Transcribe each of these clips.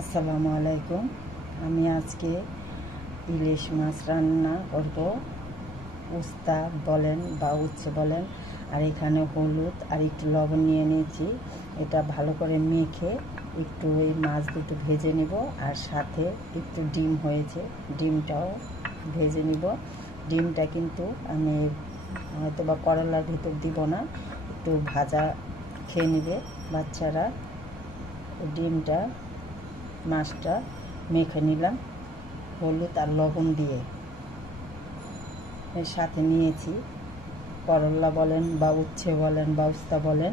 আসসালামু আলাইকুম। আমি আজকে ইলিশ মাছ রান্না করব। উস্তা বলেন বা উচ্ছে বলেন, আর এখানে হলুদ আর একটু লবণ নিয়ে নিয়েছি। এটা ভালো করে মেখে একটু ওই মাছ দুটো ভেজে নিব, আর সাথে একটু ডিম হয়েছে, ডিমটাও ভেজে নিব। ডিমটা কিন্তু আমি হয়তো বা করলার ভিতর দিব না, একটু ভাজা খেয়ে নেবে বাচ্চারা। ডিমটা মাছটা মেখে নিলাম হলুদ আর লবণ দিয়ে। এর সাথে নিয়েছি করলা বলেন বা উচ্ছে বলেন বা উস্তা বলেন,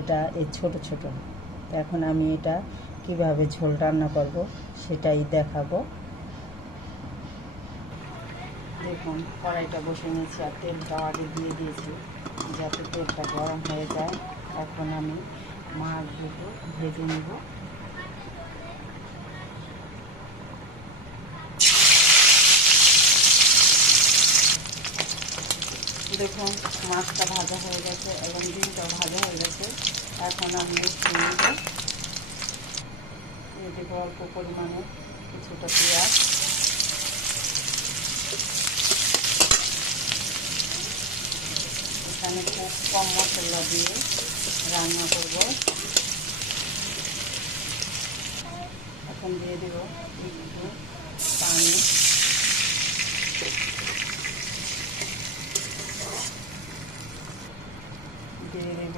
এটা এই ছোট ছোট। এখন আমি এটা কিভাবে ঝোল রান্না করব সেটাই দেখাবো। দেখুন, কড়াইটা বসে নিয়েছি আর তেলটা আগে দিয়ে দিয়েছি যাতে তেলটা গরম হয়ে যায়। এখন আমি মাছ দুটো ভেজে নেব। দেখুন, মাছটা ভাজা হয়ে গেছে এবং ডিমটাও ভাজা হয়ে গেছে। এখন আমি দেব অল্প পরিমাণে কিছুটা পেঁয়াজ, এখানে খুব কম মশলা দিয়ে রান্না করব। এখন দিয়ে দেব একটু পানি, দিয়ে দেব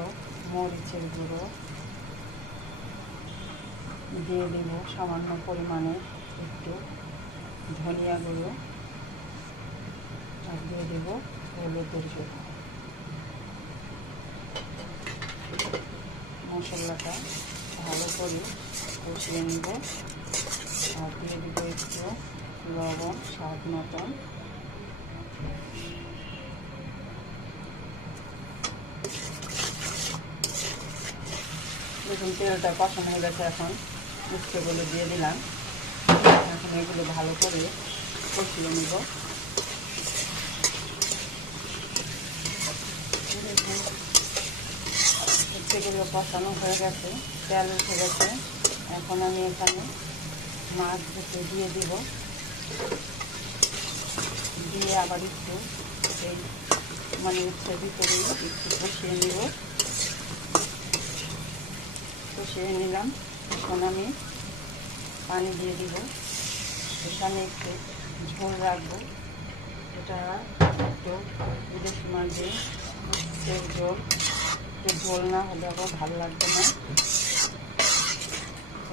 মরিচের গুঁড়ো, দিয়ে দেব সামান্য পরিমাণে একটু ধনিয়া গুঁড়ো, আর দিয়ে দেব হলুদের গুঁড়ো। মশলাটা ভালো করে কষিয়ে নেব, আর দিয়ে দেবো একটু লবণ স্বাদ মতন। দেখুন, তেলটা কষানো হয়ে গেছে। এখন উচ্ছেগুলো দিয়ে দিলাম। এখন এগুলো ভালো করে কষিয়ে নেব। উচ্ছেগুলো কষানো হয়ে গেছে, তেল উঠে গেছে। এখন আমি এখানে মাছ দুটো দিয়ে দিব, দিয়ে আবার একটু এই উচ্ছের ভিতরে একটু কষিয়ে নেব। কষিয়ে নিলাম। এখন আমি পানি দিয়ে দিব। এখানে একটু ঝোল রাখবো। এটা একটু ইলিশ মাছের ঝোল, একটু ঝোল না হলে আবার ভালো লাগবে না।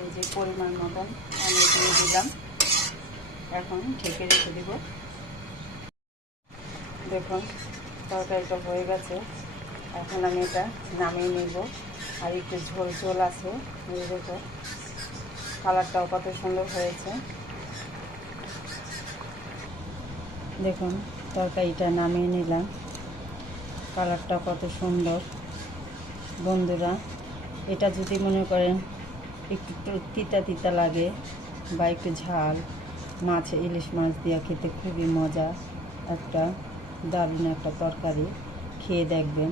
এই যে পরিমাণ মতন আমি দিয়ে দিলাম। এখন ঢেকে রেখে দেব। দেখুন, তরকারিটা হয়ে গেছে। এখন আমি এটা নামিয়ে নেব। আর একটু ঝোল ঝোল আছে, দেখো কালারটাও কত সুন্দর হয়েছে। দেখুন, তরকারিটা নামিয়ে নিলাম, কালারটা কত সুন্দর। বন্ধুরা, এটা যদি মনে করেন একটু তিতা তিতা লাগে বা একটু ঝাল, ইলিশ মাছ দিয়ে খেতে খুবই মজা, একটা দারুণ একটা তরকারি। খেয়ে দেখবেন।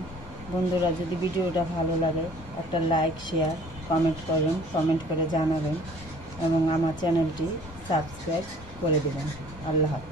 বন্ধুরা, যদি ভিডিওটা ভালো লাগে একটা লাইক শেয়ার কমেন্ট করে জানাবেন এবং আমার চ্যানেলটি সাবস্ক্রাইব করে দেবেন। আল্লাহ হাফেজ।